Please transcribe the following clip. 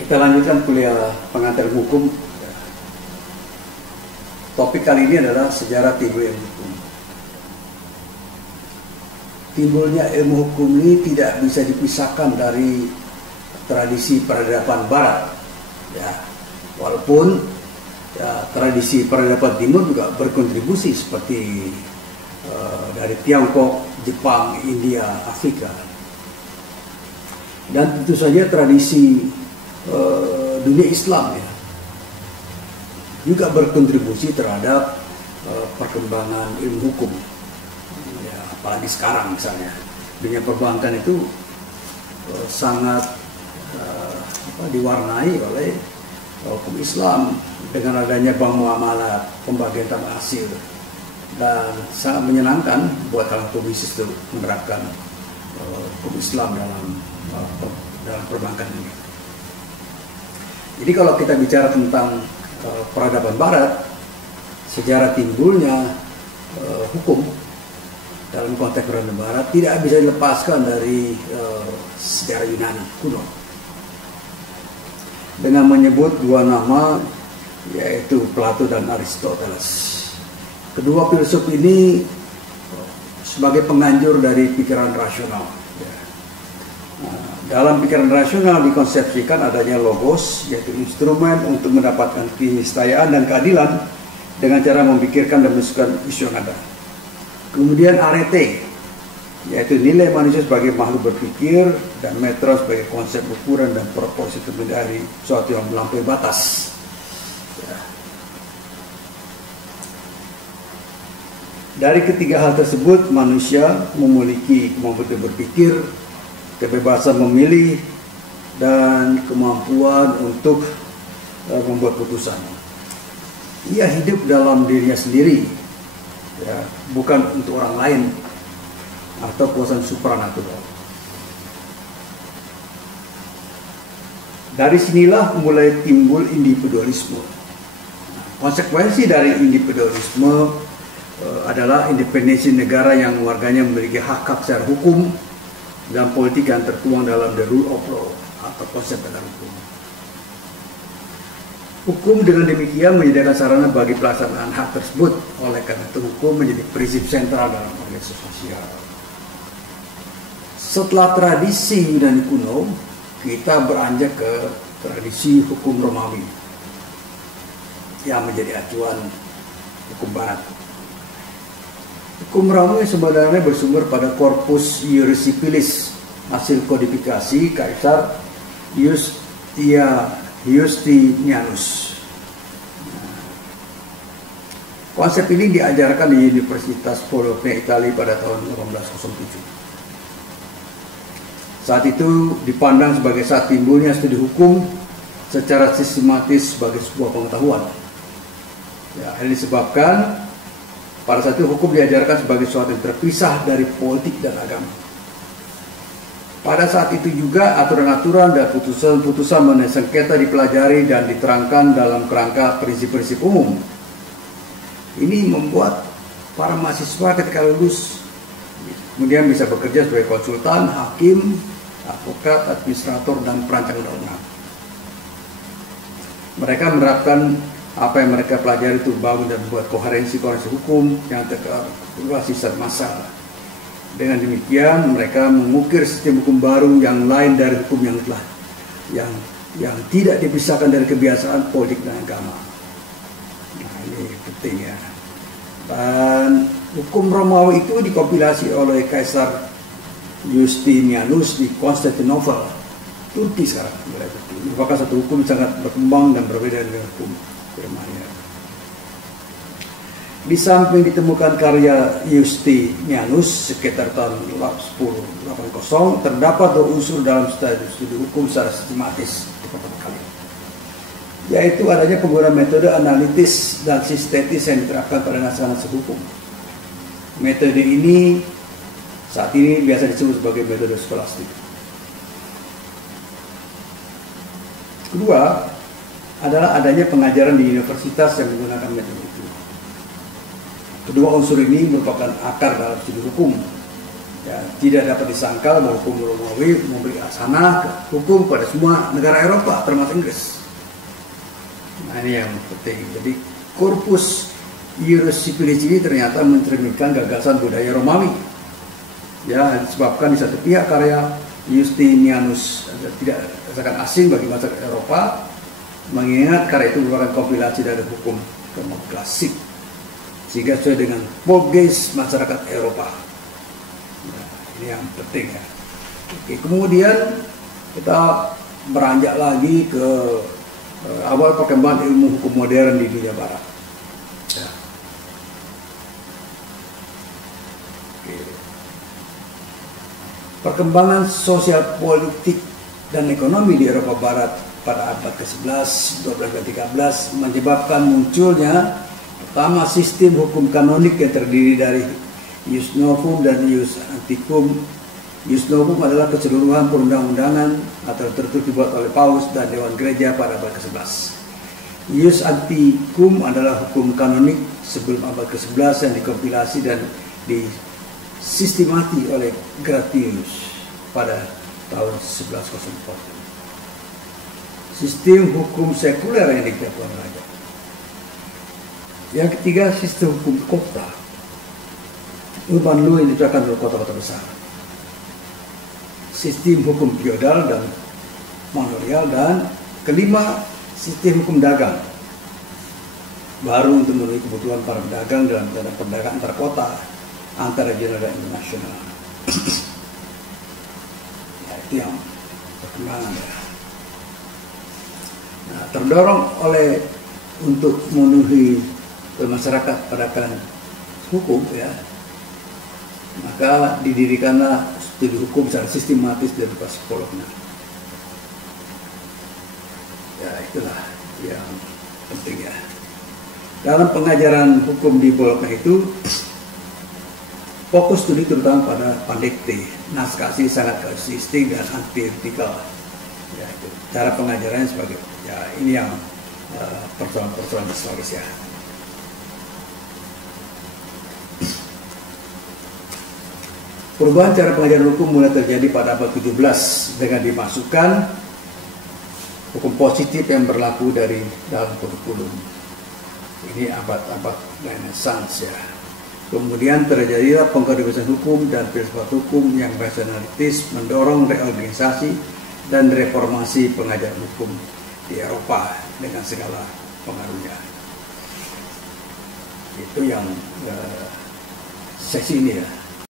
Kita lanjutkan kuliah pengantar hukum. Topik kali ini adalah sejarah timbul ilmu hukum. Timbulnya ilmu hukum ini tidak bisa dipisahkan dari tradisi peradaban Barat. Ya, walaupun ya, tradisi peradaban Timur juga berkontribusi seperti dari Tiongkok, Jepang, India, Afrika. Dan tentu saja tradisi dunia Islam ya, juga berkontribusi terhadap perkembangan ilmu hukum. Ya, apalagi sekarang misalnya dunia perbankan itu sangat diwarnai oleh hukum Islam dengan adanya bank muamalah, pembagian tambah hasil, dan sangat menyenangkan buat kalangan pebisnis itu menerapkan hukum Islam dalam perbankan ini. Jadi kalau kita bicara tentang peradaban Barat, sejarah timbulnya hukum dalam konteks peradaban Barat tidak bisa dilepaskan dari sejarah Yunani kuno. Dengan menyebut dua nama, yaitu Plato dan Aristoteles. Kedua filsuf ini sebagai penganjur dari pikiran rasional. Dalam pikiran rasional dikonsepsikan adanya logos, yaitu instrumen untuk mendapatkan keniscayaan dan keadilan dengan cara memikirkan dan menentukan isu yang ada. Kemudian arete, yaitu nilai manusia sebagai makhluk berpikir, dan metros sebagai konsep ukuran dan proporsi dari sesuatu yang melampaui batas. Ya. Dari ketiga hal tersebut, manusia memiliki kemampuan berpikir, kebebasan memilih, dan kemampuan untuk membuat putusan. Ia hidup dalam dirinya sendiri, ya, bukan untuk orang lain atau kuasa supranatural. Dari sinilah mulai timbul individualisme. Konsekuensi dari individualisme adalah independensi negara yang warganya memiliki hak-hak secara hukum dan politik yang tertuang dalam the rule of law atau konsep negara hukum. Hukum dengan demikian menyediakan sarana bagi pelaksanaan hak tersebut. Oleh karena itu hukum menjadi prinsip sentral dalam organisasi sosial. Setelah tradisi Yunani kuno, kita beranjak ke tradisi hukum Romawi yang menjadi acuan hukum Barat. Hukum Romawi sebenarnya bersumber pada corpus iuris civilis, hasil kodifikasi Kaisar Justinianus. Konsep ini diajarkan di Universitas Bologna, Italia pada tahun 1807. Saat itu dipandang sebagai saat timbulnya studi hukum secara sistematis sebagai sebuah pengetahuan. Ya, ini disebabkan pada saat itu hukum diajarkan sebagai sesuatu yang terpisah dari politik dan agama. Pada saat itu juga aturan-aturan dan putusan-putusan mengenai sengketa dipelajari dan diterangkan dalam kerangka prinsip-prinsip umum. Ini membuat para mahasiswa ketika lulus kemudian bisa bekerja sebagai konsultan, hakim, advokat, administrator, dan perancang undang-undang. Mereka menerapkan apa yang mereka pelajari itu bangun dan membuat koherensi hukum yang terkalkulasi secara massal. Dengan demikian mereka mengukir sistem hukum baru yang lain dari hukum yang tidak dipisahkan dari kebiasaan politik dan agama. Nah, ini penting ya. Dan hukum Romawi itu dikompilasi oleh Kaisar Justinianus di Konstantinopel, Turki sekarang. Merupakan satu hukum sangat berkembang dan berbeda dengan hukum Germania. Di samping ditemukan karya Justinianus sekitar tahun 1080, terdapat dua unsur dalam studi hukum secara sistematis pertama kali, yaitu adanya penggunaan metode analitis dan sistetis yang diterapkan pada naskah-naskah hukum. Metode ini saat ini biasa disebut sebagai metode skolastik. Kedua adalah adanya pengajaran di universitas yang menggunakan metode itu. Kedua unsur ini merupakan akar dalam studi hukum. Ya, tidak dapat disangkal bahwa hukum Romawi memberi asanah hukum pada semua negara Eropa termasuk Inggris. Nah, ini yang penting. Jadi korpus Ius Civilis ini ternyata mencerminkan gagasan budaya Romawi. Ya, disebabkan di satu pihak karya Justinianus tidak rasakan asing bagi masyarakat Eropa, mengingat karya itu merupakan kompilasi dari hukum Romawi klasik, sehingga sesuai dengan Polgeist masyarakat Eropa. Nah, ini yang penting ya. Oke, kemudian kita beranjak lagi ke awal perkembangan ilmu hukum modern di dunia barat. Ya. Oke. Perkembangan sosial politik dan ekonomi di Eropa Barat pada abad ke-11, 12, dan 13 menyebabkan munculnya pertama sistem hukum kanonik yang terdiri dari Ius Novum dan Ius Antiquum. Ius Novum adalah keseluruhan perundang-undangan atau tertulis dibuat oleh Paus dan Dewan Gereja pada abad ke-11. Ius Antiquum adalah hukum kanonik sebelum abad ke-11 yang dikompilasi dan disistemati oleh Gratius pada tahun 1104. Sistem hukum sekuler yang ditetapkan raja. Yang ketiga, sistem hukum kota. Urban law yang diterapkan oleh kota-kota besar. Sistem hukum feodal dan manorial, dan kelima, sistem hukum dagang. Baru untuk memenuhi kebutuhan para pedagang dalam perdagangan antar kota, antar regional dan internasional. Ya, itu yang perkembangan ya. Nah, terdorong oleh untuk memenuhi masyarakat pada kalangan hukum ya, maka didirikanlah studi hukum secara sistematis dan psikolognya. Ya, itulah yang penting ya. Dalam pengajaran hukum di Bologna itu fokus studi terutama pada pandekte, naskah sangat kasuistik dan antitetikal. Ya, itu cara pengajarannya sebagai ya, ini yang persoalan-persoalan historis ya. Perubahan cara pengajaran hukum mulai terjadi pada abad 17 dengan dimasukkan hukum positif yang berlaku dari dalam kurikulum. Ini abad-abad Renaissance ya. Kemudian terjadilah pengkaderisasian hukum dan filsafat hukum yang rasionalitis mendorong reorganisasi dan reformasi pengajaran hukum di Eropa dengan segala pengaruhnya. Itu yang sesi ini ya.